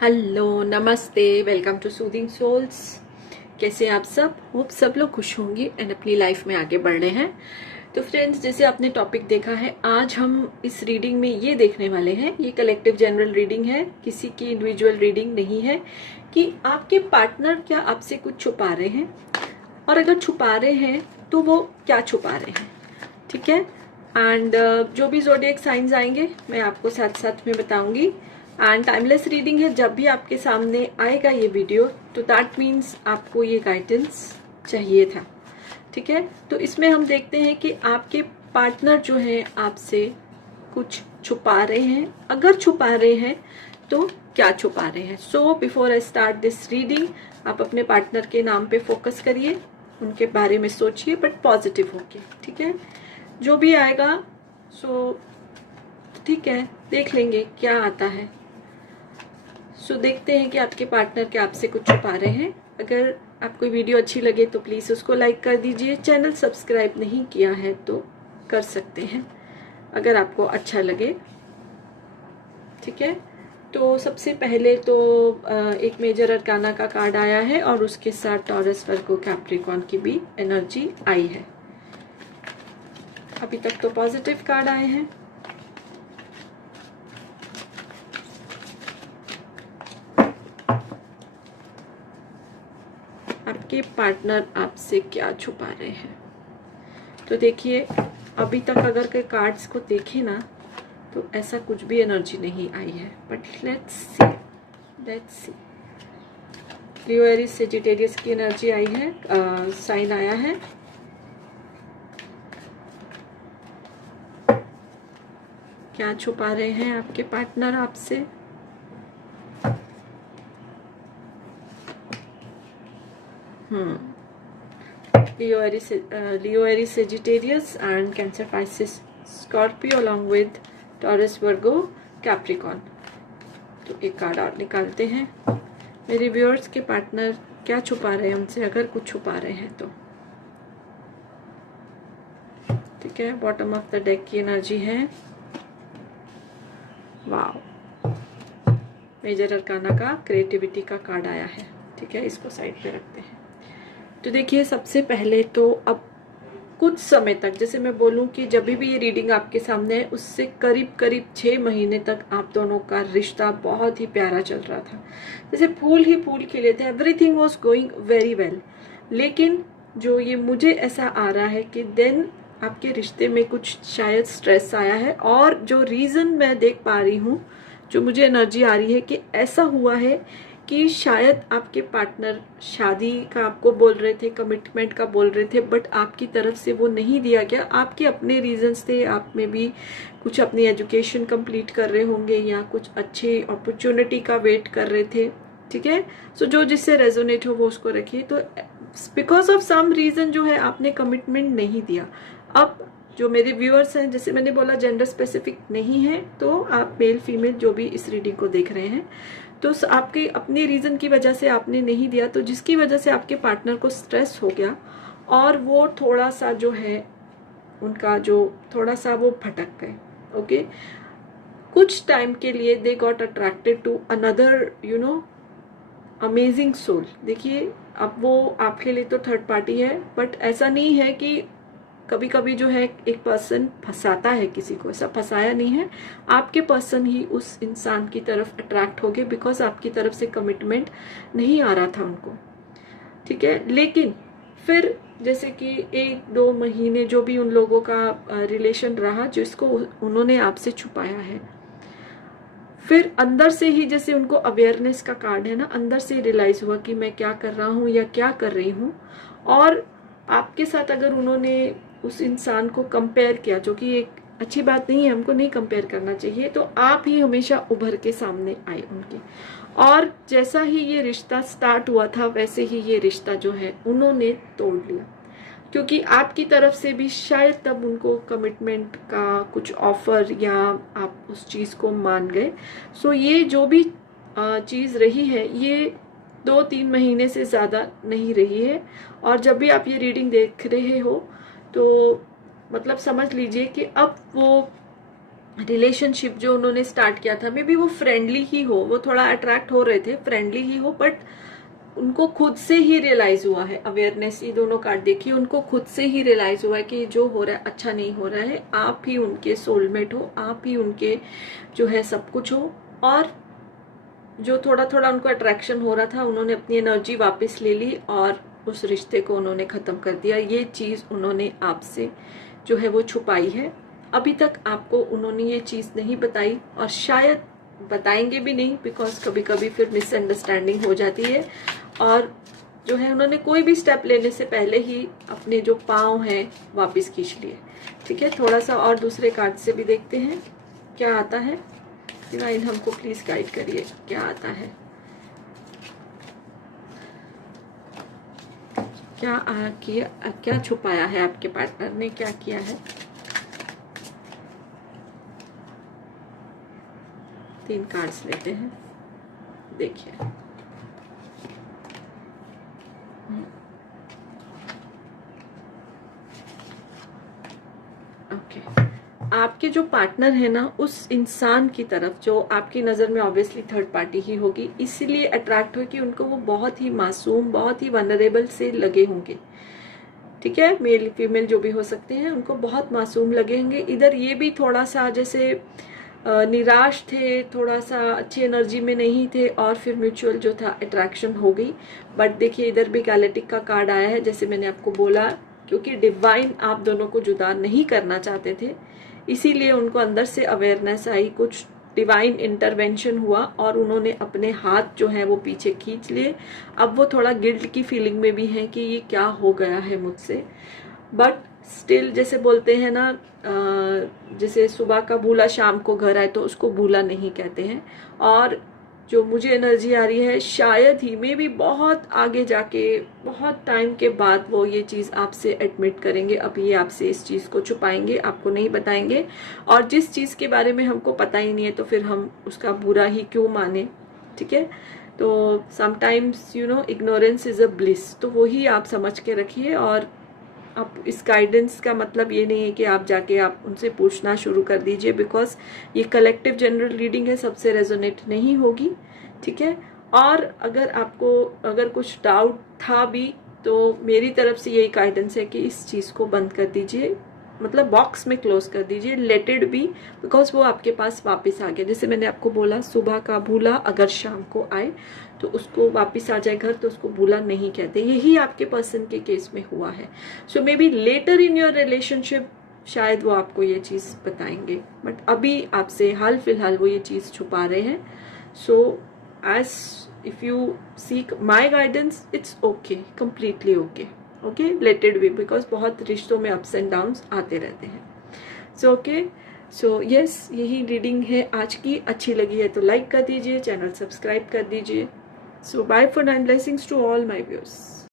Hello, नमस्ते, welcome to soothing souls. कैसे आप सब? होप सब लोग खुश होंगे एंड अपनी लाइफ में आगे बढ़ रहे हैं। तो फ्रेंड्स, जैसे आपने टॉपिक देखा है, आज हम इस रीडिंग में ये देखने वाले हैं, ये कलेक्टिव जनरल रीडिंग है, किसी की इंडिविजुअल रीडिंग नहीं है, कि आपके पार्टनर क्या आपसे कुछ छुपा रहे हैं, और अगर छुपा रहे हैं तो वो क्या छुपा रहे हैं। ठीक है। एंड जो भी ज़ोडिएक साइंस आएंगे मैं आपको साथ साथ में बताऊंगी। एंड टाइमलेस रीडिंग है, जब भी आपके सामने आएगा ये वीडियो तो दैट मीन्स आपको ये गाइडेंस चाहिए था। ठीक है। तो इसमें हम देखते हैं कि आपके पार्टनर जो है आपसे कुछ छुपा रहे हैं, अगर छुपा रहे हैं तो क्या छुपा रहे हैं। So before I start this reading, आप अपने पार्टनर के नाम पे फोकस करिए, उनके बारे में सोचिए, बट पॉजिटिव होके। ठीक है। जो भी आएगा सो ठीक है, देख लेंगे क्या आता है। सो देखते हैं कि आपके पार्टनर क्या आपसे कुछ छुपा रहे हैं। अगर आपको वीडियो अच्छी लगे तो प्लीज़ उसको लाइक कर दीजिए। चैनल सब्सक्राइब नहीं किया है तो कर सकते हैं अगर आपको अच्छा लगे। ठीक है। तो सबसे पहले तो एक मेजर अरकाना का कार्ड आया है और उसके साथ टॉरस, वर्गो, कैप्रिकॉर्न की भी एनर्जी आई है। अभी तक तो पॉजिटिव कार्ड आए हैं। आपके पार्टनर आपसे क्या छुपा रहे हैं। तो देखिए, अभी तक अगर के कार्ड्स को देखें ना तो ऐसा कुछ भी एनर्जी नहीं आई है, but let's see. Leo, Aries, Sagittarius की एनर्जी आई है, साइन आया है। क्या छुपा रहे हैं आपके पार्टनर आपसे। Leo, Aries, Sagittarius and Cancer, Pisces, Scorpio along with Taurus, Virgo, Capricorn. तो एक कार्ड और निकालते हैं। मेरे व्यूअर्स के पार्टनर क्या छुपा रहे हैं उनसे, अगर कुछ छुपा रहे हैं तो। ठीक है। बॉटम ऑफ द डेक की एनर्जी है। वाओ, मेजर अरकाना का क्रिएटिविटी का कार्ड आया है। ठीक है, इसको साइड पे रखते हैं। तो देखिए, सबसे पहले तो अब कुछ समय तक, जैसे मैं बोलूं कि जब भी ये रीडिंग आपके सामने है उससे करीब करीब 6 महीने तक आप दोनों का रिश्ता बहुत ही प्यारा चल रहा था, जैसे फूल ही फूल खिले थे, everything was going very well. लेकिन जो ये मुझे ऐसा आ रहा है कि देन आपके रिश्ते में कुछ शायद स्ट्रेस आया है, और जो रीज़न मैं देख पा रही हूँ, जो मुझे एनर्जी आ रही है कि ऐसा हुआ है कि शायद आपके पार्टनर शादी का आपको बोल रहे थे, कमिटमेंट का बोल रहे थे, बट आपकी तरफ से वो नहीं दिया गया। आपके अपने रीजंस थे, आप में भी कुछ अपनी एजुकेशन कंप्लीट कर रहे होंगे या कुछ अच्छी अपॉर्चुनिटी का वेट कर रहे थे। ठीक है। सो जो जिससे रेजोनेट हो वो उसको रखिए। तो बिकॉज ऑफ सम रीजन जो है आपने कमिटमेंट नहीं दिया। अब जो मेरे व्यूअर्स हैं, जैसे मैंने बोला जेंडर स्पेसिफिक नहीं है, तो आप मेल फीमेल जो भी इस रीडिंग को देख रहे हैं, तो आपके अपने रीजन की वजह से आपने नहीं दिया, तो जिसकी वजह से आपके पार्टनर को स्ट्रेस हो गया और वो थोड़ा सा जो है उनका जो थोड़ा सा वो भटक गए। ओके, कुछ टाइम के लिए they got attracted to another amazing soul. देखिए, अब वो आपके लिए तो थर्ड पार्टी है, बट ऐसा नहीं है कि कभी कभी जो है एक पर्सन फंसाता है किसी को, ऐसा फंसाया नहीं है। आपके पर्सन ही उस इंसान की तरफ अट्रैक्ट हो गए, बिकॉज आपकी तरफ से कमिटमेंट नहीं आ रहा था उनको। ठीक है। लेकिन फिर जैसे कि 1-2 महीने जो भी उन लोगों का रिलेशन रहा, जिसको उन्होंने आपसे छुपाया है, फिर अंदर से ही, जैसे उनको अवेयरनेस का कार्ड है ना, अंदर से रियलाइज हुआ कि मैं क्या कर रहा हूँ या क्या कर रही हूँ। और आपके साथ अगर उन्होंने उस इंसान को कंपेयर किया, जो कि एक अच्छी बात नहीं है, हमको नहीं कंपेयर करना चाहिए, तो आप ही हमेशा उभर के सामने आए उनके। और जैसा ही ये रिश्ता स्टार्ट हुआ था वैसे ही ये रिश्ता जो है उन्होंने तोड़ लिया, क्योंकि आपकी तरफ से भी शायद तब उनको कमिटमेंट का कुछ ऑफर, या आप उस चीज़ को मान गए। सो ये जो भी चीज़ रही है, ये 2-3 महीने से ज़्यादा नहीं रही है। और जब भी आप ये रीडिंग देख रहे हो तो मतलब समझ लीजिए कि अब वो रिलेशनशिप जो उन्होंने स्टार्ट किया था, मे बी वो फ्रेंडली ही हो, वो थोड़ा अट्रैक्ट हो रहे थे, फ्रेंडली ही हो, बट उनको खुद से ही रियलाइज हुआ है, अवेयरनेस, ये दोनों कार्ड देखिए, उनको खुद से ही रियलाइज हुआ है कि जो हो रहा है अच्छा नहीं हो रहा है, आप ही उनके सोलमेट हो, आप ही उनके जो है सब कुछ हो। और जो थोड़ा थोड़ा उनको अट्रैक्शन हो रहा था, उन्होंने अपनी एनर्जी वापस ले ली और उस रिश्ते को उन्होंने खत्म कर दिया। ये चीज उन्होंने आपसे जो है वो छुपाई है, अभी तक आपको उन्होंने ये चीज नहीं बताई और शायद बताएंगे भी नहीं, बिकॉज कभी कभी फिर मिसअंडरस्टैंडिंग हो जाती है। और जो है उन्होंने कोई भी स्टेप लेने से पहले ही अपने जो पाँव हैं वापस खींच लिए। ठीक है, थोड़ा सा और दूसरे कार्ड से भी देखते हैं क्या आता है। डिवाइन हमको प्लीज गाइड करिए, क्या आता है, क्या छुपाया है आपके पार्टनर ने, क्या किया है। 3 कार्ड्स लेते हैं, देखिए। ओके, आपके जो पार्टनर है ना, उस इंसान की तरफ जो आपकी नज़र में ऑब्वियसली थर्ड पार्टी ही होगी, इसीलिए अट्रैक्ट हो कि उनको वो बहुत ही मासूम, बहुत ही वनरेबल से लगे होंगे। ठीक है, मेल फीमेल जो भी हो सकते हैं, उनको बहुत मासूम लगेंगे। इधर ये भी थोड़ा सा जैसे निराश थे, थोड़ा सा अच्छी एनर्जी में नहीं थे, और फिर म्यूचुअल जो था अट्रैक्शन हो गई। बट देखिए इधर भी गैलेटिक का कार्ड आया है, जैसे मैंने आपको बोला, क्योंकि डिवाइन आप दोनों को जुदा नहीं करना चाहते थे, इसीलिए उनको अंदर से अवेयरनेस आई, कुछ डिवाइन इंटरवेंशन हुआ और उन्होंने अपने हाथ जो है वो पीछे खींच लिए। अब वो थोड़ा गिल्ट की फीलिंग में भी है कि ये क्या हो गया है मुझसे, बट स्टिल जैसे बोलते हैं ना, जैसे सुबह का भूला शाम को घर आए, तो उसको भूला नहीं कहते हैं। और जो मुझे एनर्जी आ रही है, शायद ही में भी बहुत आगे जाके, बहुत टाइम के बाद वो ये चीज़ आपसे एडमिट करेंगे। अभी ये आपसे इस चीज़ को छुपाएंगे, आपको नहीं बताएंगे, और जिस चीज़ के बारे में हमको पता ही नहीं है तो फिर हम उसका बुरा ही क्यों माने। ठीक है, तो sometimes you know ignorance is a bliss, तो वही आप समझ के रखिए। और आप इस गाइडेंस का मतलब ये नहीं है कि आप जाके आप उनसे पूछना शुरू कर दीजिए, बिकॉज ये कलेक्टिव जनरल रीडिंग है, सबसे रेजोनेट नहीं होगी। ठीक है, और अगर कुछ डाउट था भी, तो मेरी तरफ से यही गाइडेंस है कि इस चीज़ को बंद कर दीजिए, मतलब बॉक्स में क्लोज कर दीजिए, लेट इट बी, बिकॉज वो आपके पास वापस आ गया। जैसे मैंने आपको बोला, सुबह का भूला अगर शाम को आए तो उसको वापस आ जाए घर, तो उसको भूला नहीं कहते। यही आपके पर्सन के केस में हुआ है। So maybe later in your relationship शायद वो आपको ये चीज़ बताएंगे, बट अभी आपसे हाल फिलहाल वो ये चीज़ छुपा रहे हैं। So as if you seek my guidance, it's okay, completely okay, okay, let it be, because बहुत रिश्तों में अप्स एंड डाउन्स आते रहते हैं। सो ओके, सो यस, यही रीडिंग है आज की। अच्छी लगी है तो लाइक कर दीजिए, चैनल सब्सक्राइब कर दीजिए। So bye for now, blessings to all my viewers.